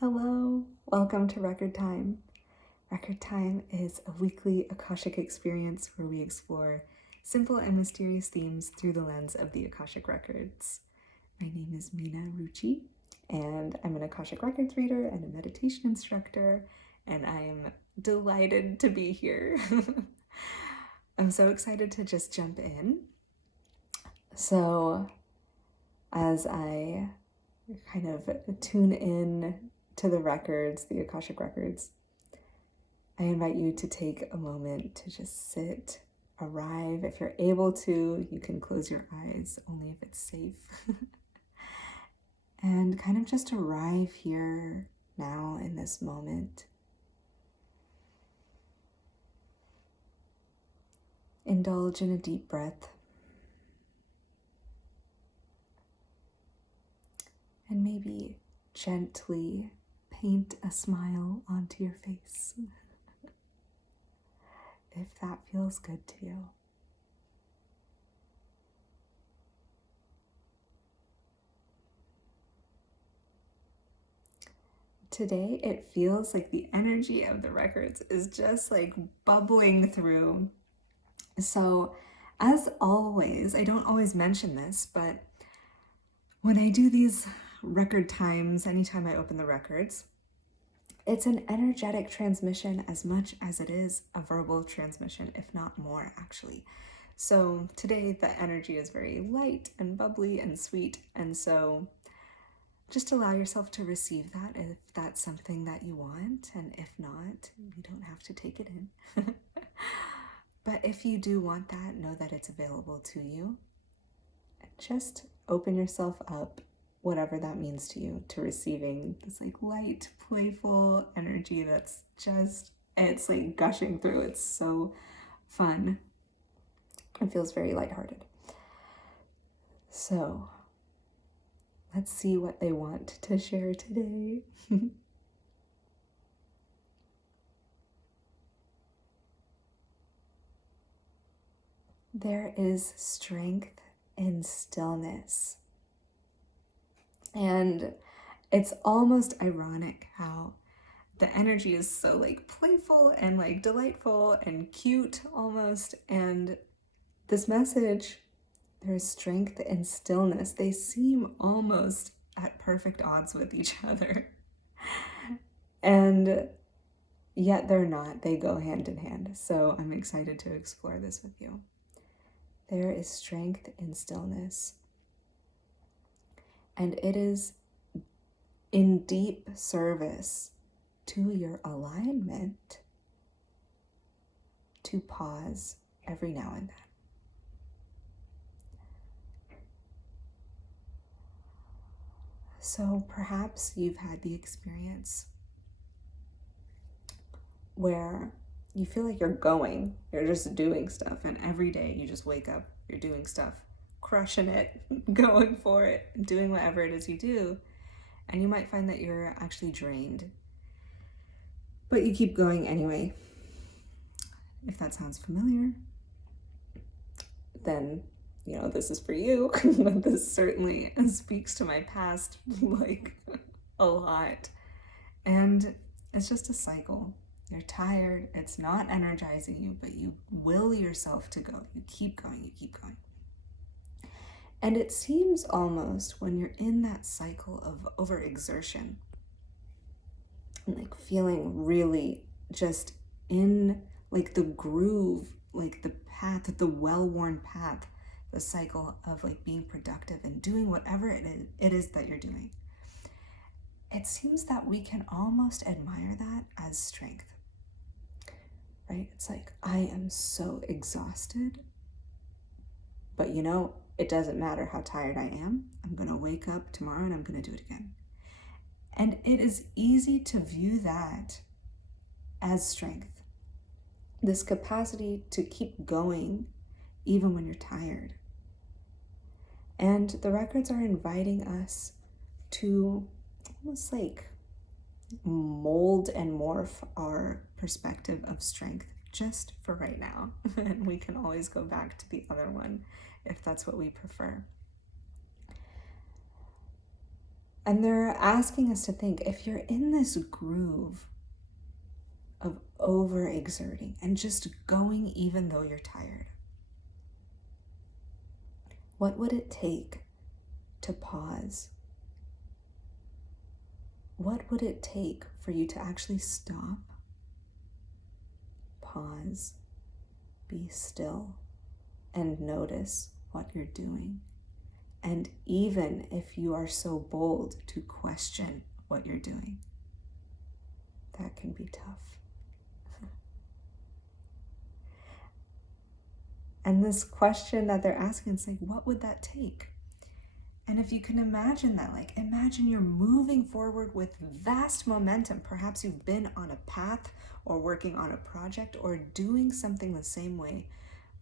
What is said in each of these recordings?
Hello, welcome to Record Time. Record Time is a weekly Akashic experience where we explore simple and mysterious themes through the lens of the Akashic Records. My name is Meena Ruchi, and I'm an Akashic Records reader and a meditation instructor, and I am delighted to be here. I'm so excited to just jump in. So, as I kind of tune in to the records, the Akashic Records, I invite you to take a moment to just sit, arrive. If you're able to, you can close your eyes, only if it's safe. And kind of just arrive here now in this moment. Indulge in a deep breath. And maybe gently paint a smile onto your face, if that feels good to you. Today, it feels like the energy of the records is just like bubbling through. So, as always, I don't always mention this, but when I do these record times, anytime I open the records, it's an energetic transmission as much as it is a verbal transmission, if not more, actually. So today the energy is very light and bubbly and sweet, and so just allow yourself to receive that if that's something that you want, and if not, you don't have to take it in. But if you do want that, know that it's available to you. Just open yourself up, whatever that means to you, to receiving this like light, playful energy that's just, it's like gushing through. It's so fun. It feels very lighthearted. So let's see what they want to share today. There is strength in stillness. And it's almost ironic how the energy is so like playful and like delightful and cute almost. And this message, there is strength in stillness. They seem almost at perfect odds with each other. And yet they're not. They go hand in hand. So I'm excited to explore this with you. There is strength in stillness. And it is in deep service to your alignment to pause every now and then. So perhaps you've had the experience where you feel like you're just doing stuff, and every day you just wake up, you're doing stuff, crushing it, going for it, doing whatever it is you do, and you might find that you're actually drained, but you keep going anyway. If that sounds familiar, then this is for you. This certainly speaks to my past like a lot. And it's just a cycle. You're tired, it's not energizing you, but you will yourself to go. You keep going, you keep going. And it seems almost when you're in that cycle of overexertion, like feeling really just in like the groove, like the path, the well-worn path, the cycle of like being productive and doing whatever it is that you're doing. It seems that we can almost admire that as strength, right? It's like, I am so exhausted, but it doesn't matter how tired I am. I'm going to wake up tomorrow and I'm going to do it again. And it is easy to view that as strength, this capacity to keep going even when you're tired. And the records are inviting us to almost like mold and morph our perspective of strength just for right now. And we can always go back to the other one if that's what we prefer. And they're asking us to think, if you're in this groove of overexerting and just going even though you're tired, what would it take to pause? What would it take for you to actually stop, pause, be still, and notice what you're doing? And even if you are so bold to question what you're doing, that can be tough. And this question that they're asking is like, what would that take? And if you can imagine that, like, imagine you're moving forward with vast momentum. Perhaps you've been on a path or working on a project or doing something the same way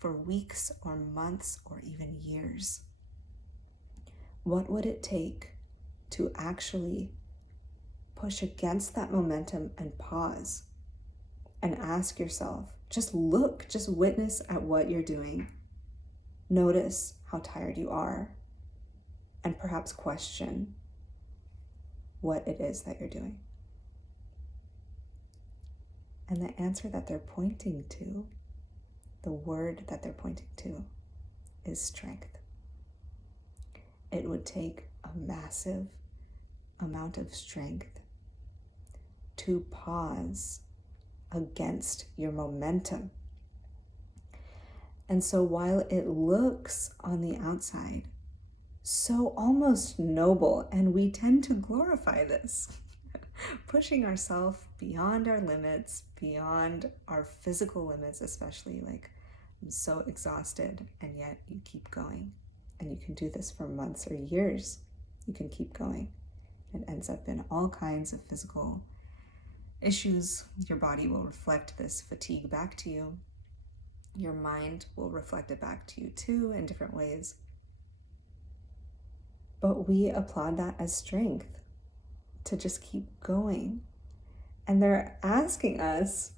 for weeks or months or even years. What would it take to actually push against that momentum and pause and ask yourself, just look, just witness at what you're doing. Notice how tired you are and perhaps question what it is that you're doing. And the answer that they're pointing to, the word that they're pointing to, is strength. It would take a massive amount of strength to pause against your momentum. And so while it looks on the outside so almost noble, and we tend to glorify this, pushing ourselves beyond our limits, beyond our physical limits, especially, like, I'm so exhausted, and yet you keep going. And you can do this for months or years. You can keep going. It ends up in all kinds of physical issues. Your body will reflect this fatigue back to you. Your mind will reflect it back to you too in different ways. But we applaud that as strength, to just keep going. And they're asking us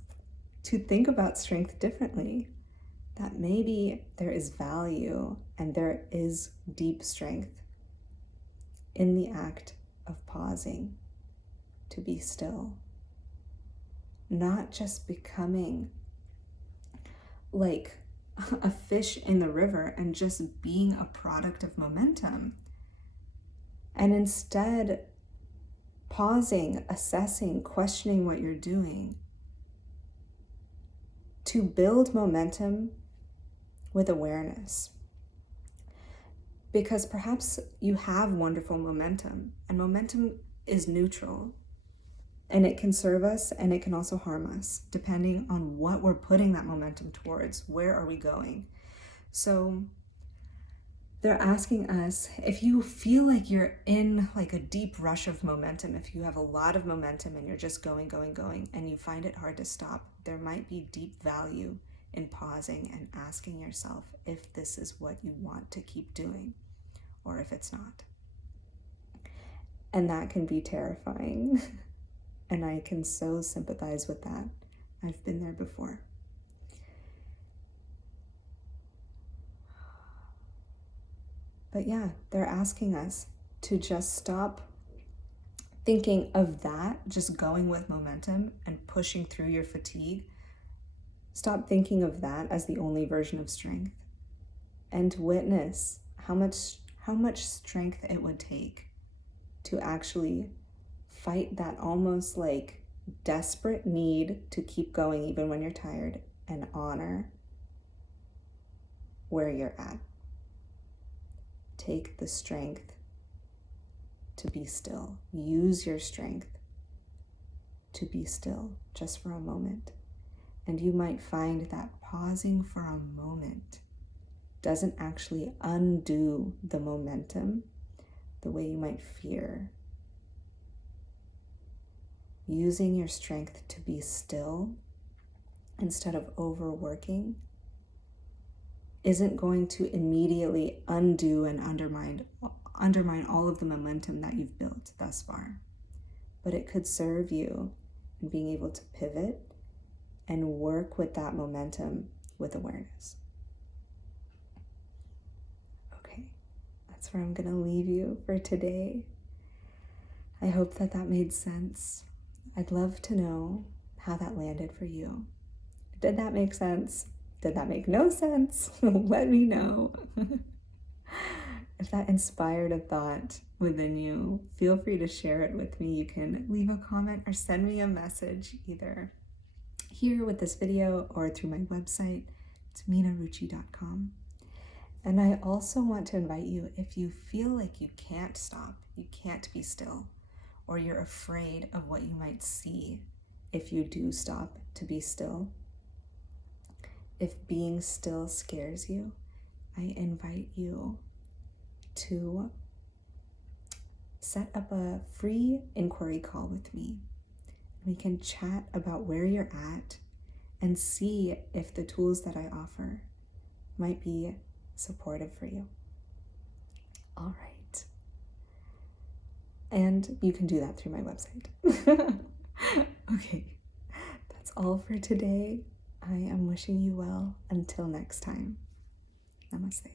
to think about strength differently, that maybe there is value and there is deep strength in the act of pausing to be still, not just becoming like a fish in the river and just being a product of momentum, and instead pausing, assessing, questioning what you're doing to build momentum with awareness. Because perhaps you have wonderful momentum, and momentum is neutral, and it can serve us and it can also harm us depending on what we're putting that momentum towards. Where are we going? So they're asking us, if you feel like you're in like a deep rush of momentum, if you have a lot of momentum and you're just going, and you find it hard to stop, there might be deep value in pausing and asking yourself if this is what you want to keep doing or if it's not. And that can be terrifying. And I can so sympathize with that. I've been there before. But yeah, they're asking us to just stop thinking of that, just going with momentum and pushing through your fatigue. Stop thinking of that as the only version of strength, and witness how much strength it would take to actually fight that almost like desperate need to keep going even when you're tired, and honor where you're at. Take the strength to be still. Use your strength to be still just for a moment. And you might find that pausing for a moment doesn't actually undo the momentum the way you might fear. Using your strength to be still instead of overworking isn't going to immediately undo and undermine all of the momentum that you've built thus far. But it could serve you in being able to pivot and work with that momentum with awareness. Okay, that's where I'm going to leave you for today. I hope that made sense. I'd love to know how that landed for you. Did that make sense? Did that make no sense? Let me know. If that inspired a thought within you, feel free to share it with me. You can leave a comment or send me a message either here with this video or through my website. It's minaruchi.com. And I also want to invite you, if you feel like you can't stop, you can't be still, or you're afraid of what you might see if you do stop to be still, if being still scares you, I invite you to set up a free inquiry call with me. We can chat about where you're at and see if the tools that I offer might be supportive for you. All right. And you can do that through my website. Okay, that's all for today. I am wishing you well. Until next time. Namaste.